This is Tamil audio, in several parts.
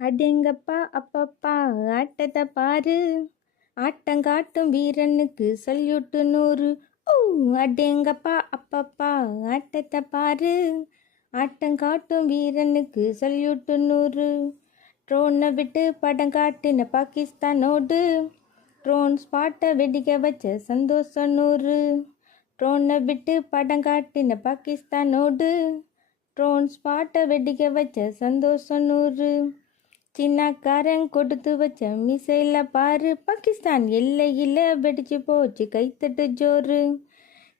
அடேங்கப்பா அப்பப்பா ஆட்டத்தை பாரு. ஆட்டங்காட்டும் வீரனுக்கு சல்யூட்டு நூறு. ஓ அடேங்கப்பா அப்பப்பா ஆட்டத்தை பாரு. ஆட்டங்காட்டும் வீரனுக்கு சல்யூட்டு நூறு. ட்ரோனை விட்டு படம் காட்டின பாகிஸ்தானோடு. ட்ரோன் ஸ்பாட்டை வெடிக்க வச்ச சந்தோஷம் நூறு. ட்ரோனை விட்டு படம் காட்டின பாகிஸ்தானோடு. ட்ரோன் ஸ்பாட்டை வெடிக்க வச்ச சந்தோஷம் நூறு. சின்னக்காரன் கொடுத்து வச்ச மிசைல பாரு. பாகிஸ்தான் எல்லையில் வெடிச்சு போச்சு. கைத்தட்டு ஜோறு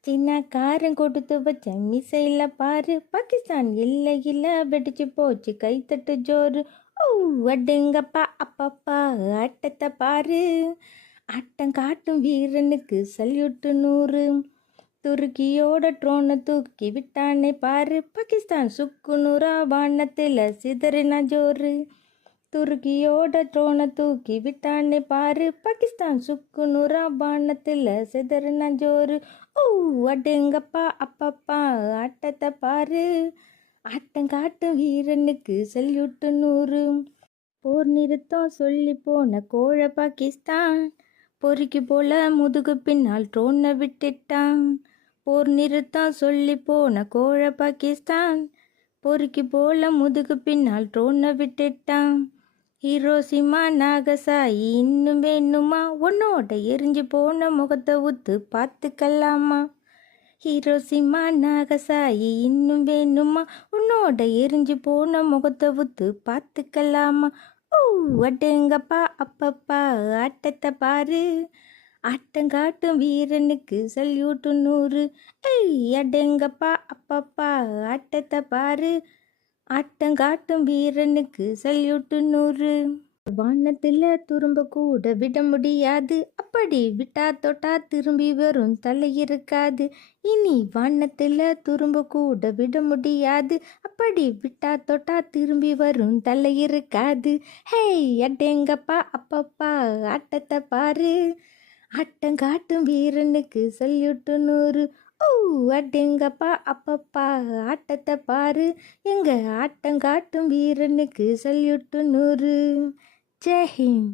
சின்னக்காரன் கொடுத்து வச்ச மிசைல பாரு. பாகிஸ்தான் எல்லையில் வெடிச்சு போச்சு. கைத்தட்டு ஜோறு ஓ அடேங்கப்பா. அப்பப்பா ஆட்டத்தை பாரு. ஆட்டம் காட்டும் வீரனுக்கு சல்யூட்டு நூறு. துருக்கியோட ட்ரோனை தூக்கி விட்டானே பாரு. பாகிஸ்தான் சுக்கு நூறா வானத்தில் சிதறின ஜோறு துருக்கியோட ட்ரோனை தூக்கி விட்டானே பாரு. பாகிஸ்தான் சுக்கு நூறா பானத்தில் சிதறின ஜோறு ஓ அடேங்கப்பா அப்பப்பா ஆட்டத்தை பாரு. ஆட்டங்காட்டும் வீரனுக்கு செல்யூட்டு நூறு. போர் நிறுத்தம் சொல்லி போன கோழ பாகிஸ்தான். பொறுக்கி போல முதுகு பின்னால் ட்ரோனை விட்டுட்டான். போர் நிறுத்தம் சொல்லி போன கோழ பாகிஸ்தான். பொறுக்கி போல முதுகு பின்னால் ட்ரோனை விட்டுட்டான். ஹீரோசிமா நாகசாயி இன்னும் வேணுமா? உன்னோட எரிஞ்சு போன முகத்தை ஊத்து பார்த்துக்கலாமா? ஹீரோசிமா நாகசாயி இன்னும் வேணுமா? உன்னோட எரிஞ்சு போன முகத்தை ஊத்து பார்த்துக்கலாமா? ஓ அடேங்கப்பா அப்பப்பா ஆட்டத்தை பாரு. ஆட்டங்காட்டும் வீரனுக்கு சல்யூட்டு நூறு. ஐய் அடேங்கப்பா அப்பப்பா ஆட்டத்தை பாரு. ஆட்டங்காட்டும் வீரனுக்கு சல்யூட்டு நூறு. வானத்தில் துரும்ப கூட விட முடியாது. அப்படி விட்டா தொட்டா திரும்பி வரும் தலை இருக்காது. இனி வானத்தில் துரும்ப கூட விட முடியாது. அப்படி விட்டா தொட்டா திரும்பி வரும் தலை இருக்காது. ஹேய் அடேங்கப்பா அப்பப்பா ஆட்டத்தை பாரு. ஆட்டங்காட்டும் வீரனுக்கு சல்யூட்டு நூறு. ஓ அடேங்கப்பா அப்பப்பா ஆட்டத்தை பாரு. எங்க ஆட்டங்காட்டும் வீரனுக்கு சல்யூட்டு நூறு. ஜெய்